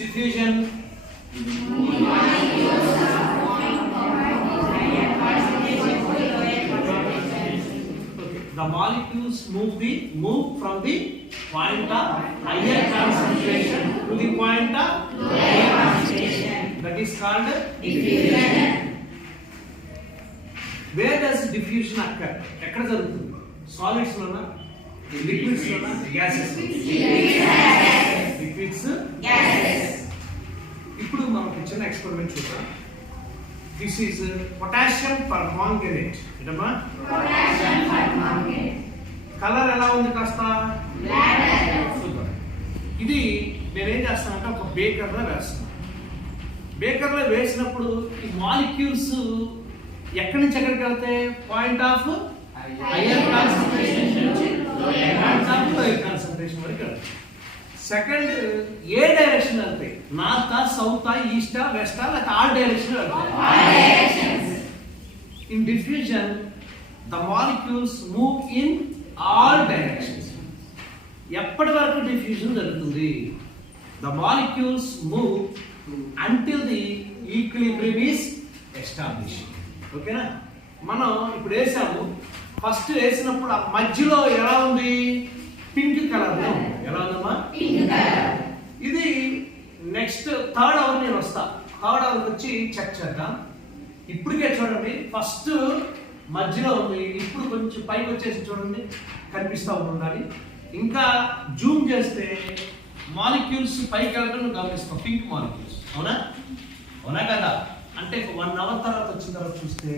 diffusion? The molecules move from the point of higher concentration to the point of lower concentration. That is called diffusion. Where does diffusion occur? ఎక్కడ జరుగుతుంది? Solids లోనా, liquids లోనా, gases? Liquids, gases. ఇప్పుడు మనం చిన్న experiment చూద్దాం. This is potassium permanganate. ఏంటమ్మా? Potassium permanganate. Colour ఎలా ఉంది కాస్త? చూద్దాం. ఇది నేను ఏం చేస్తానంటే ఒక బేకర్లో వేస్తాను. బేకర్లో వేసినప్పుడు ఈ మాలిక్యూల్స్ ఎక్కడి నుంచి ఎక్కడికి వెళ్తాయి? పాయింట్ ఆఫ్ హైయర్ కాన్సంట్రేషన్ నుంచి లోయర్ కాన్సంట్రేషన్ వరకు వెళ్తాయి. సెకండ్ ఏ డైరెక్షన్ వెళ్తాయి? నార్త్, సౌత్, ఈస్ట్, వెస్ట్, లేక ఆల్ డైరెక్షన్ వెళ్తాయి. In diffusion the molecules move in all directions. ఎప్పటి వరకు డిఫ్యూజన్ జరుగుతుంది? The molecules move until the equilibrium is established. ఓకేనా? మనం ఇప్పుడు వేసాము. ఫస్ట్ వేసినప్పుడు ఆ మధ్యలో ఎలా ఉంది? పింక్ కలర్ లో ఉంది. ఎలా ఉందమ్మా? Pink colour. ఇది నెక్స్ట్ థర్డ్ అవర్ నేను వస్తా. థర్డ్ అవర్ వచ్చి చెక్ చేద్దాం. ఇప్పటికే చూడండి ఫస్ట్ మధ్యలో ఉంది. ఇప్పుడు కొంచెం పైకి వచ్చేసి చూడండి కనిపిస్తా ఉండాలి. ఇంకా జూమ్ చేస్తే మాలిక్యూల్స్ పైకి వెళ్ళడం గమనిస్తాం. Pink molecules. అవునా? అవునా కదా? అంటే 1 అవర్ తర్వాత వచ్చిన తర్వాత చూస్తే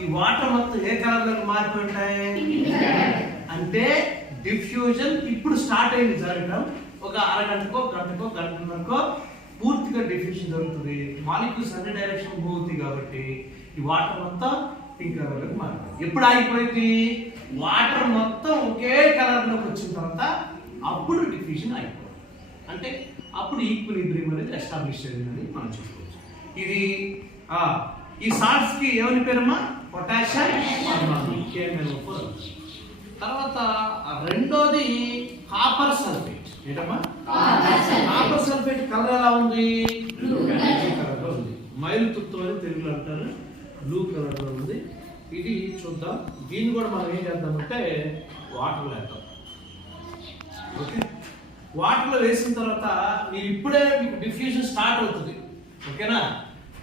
ఈ వాటర్ మొత్తం ఏ కలర్లోకి మారిపోయి ఉంటాయి? అంటే డిఫ్యూజన్ ఇప్పుడు స్టార్ట్ అయింది జరగడం. ఒక అరగంటకో గంటకో గంటన్నరకో పూర్తిగా డిఫ్యూజన్ జరుగుతుంది. మాలిక్యూల్స్ అన్ని డైరెక్షన్ మూవ్ అవుతాయి కాబట్టి ఈ వాటర్ మొత్తం పింక్ కలర్లోకి మారిపోయింది. ఎప్పుడు ఆగిపోయింది? వాటర్ మొత్తం ఒకే కలర్లోకి వచ్చిన తర్వాత అప్పుడు డిఫ్యూజన్ అయిపోయింది. అంటే అప్పుడు ఈక్విలిబ్రియం అనేది ఎస్టాబ్లిష్ అయిందని మనం చెప్పుకోవచ్చు. ఇది ఈ సాల్ట్స్ కి ఏమని పేరమ్మా? Potassium permanganate. తర్వాత రెండోది కాపర్ సల్ఫేట్. ఏంటమ్మా? కాపర్ సల్ఫేట్ కలర్ ఎలా ఉంది? బ్లూ కలర్ లో ఉంది. మైలు తుత్తు అని తెలుగులో అంటారు. బ్లూ కలర్ లో ఉంది. ఇది చూద్దాం. దీన్ని కూడా మనం ఏం చేద్దామంటే వాటర్ లో వేద్దాం. ఓకే, వాటర్లో వేసిన తర్వాత మీరు ఇప్పుడే మీకు డిఫ్యూజన్ స్టార్ట్ అవుతుంది. ఓకేనా?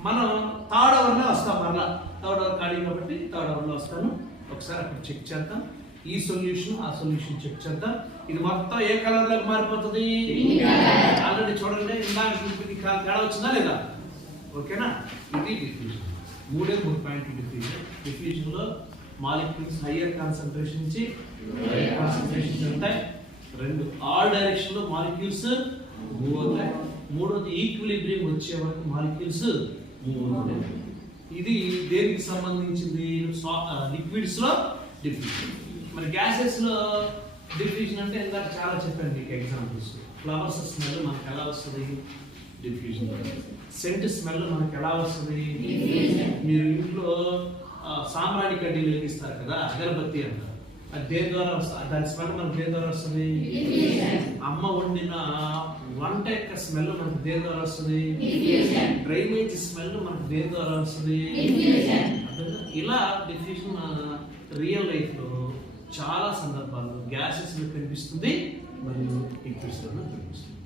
మనం థర్డ్ అవర్లో వస్తాం. మరలా థర్డ్ అవర్ ఖాళీ కాబట్టి థర్డ్ అవర్లో వస్తాను. ఒకసారి అక్కడ చెక్ చేద్దాం. ఈ సొల్యూషన్ ఆ సొల్యూషన్ చెక్ చేద్దాం. ఇది మొత్తం ఏ కలర్లోకి మారిపోతుంది? ఆల్రెడీ చూడండి ఇందాక తేడా వచ్చిందా లేదా? ఓకేనా? ఇది డిఫ్యూజన్. 3 పాయింట్లు డిఫ్యూజన్. డిఫ్యూజన్లో మాలిక్యూల్స్ హయ్యర్ కాన్సంట్రేషన్ నుంచి లోయర్ కాన్సంట్రేషన్ ఉంటాయి. రెండు ఆల్ డైరెక్షన్ లో మాలిక్యూల్స్ మూవ్ అవుతాయి. మూడోది ఈక్విలిబ్రియం వచ్చే వరకు మాలిక్యూల్స్ మూవ్ అవుతాయి. ఇది దేనికి సంబంధించింది? లిక్విడ్స్ లో డిఫ్యూజన్. మరి గ్యాసెస్ లో డిఫ్యూజన్ అంటే ఇందాక చాలా చెప్పాను మీకు ఎగ్జాంపుల్స్. ఫ్లవర్స్ స్మెల్ మనకు ఎలా వస్తుంది? డిఫ్యూజన్. సెంట్ స్మెల్ మనకు ఎలా వస్తుంది? మీరు ఇంట్లో సాంబ్రాణి కడ్డీలు వెలిగిస్తారు కదా, అగరబత్తి అంటారు. అది దేని ద్వారా వస్తుంది? దాని స్మెల్ మనకు దేని ద్వారా వస్తుంది? అమ్మ వండిన వంట యొక్క స్మెల్ మనకు దేని ద్వారా వస్తుంది? డ్రైనేజ్ స్మెల్ మనకు దేని ద్వారా వస్తుంది? ఇలా డిఫ్యూజన్ రియల్ లైఫ్ లో చాలా సందర్భాల్లో గ్యాసెస్ కనిపిస్తుంది మరియు లిక్విడ్స్ లో కనిపిస్తుంది.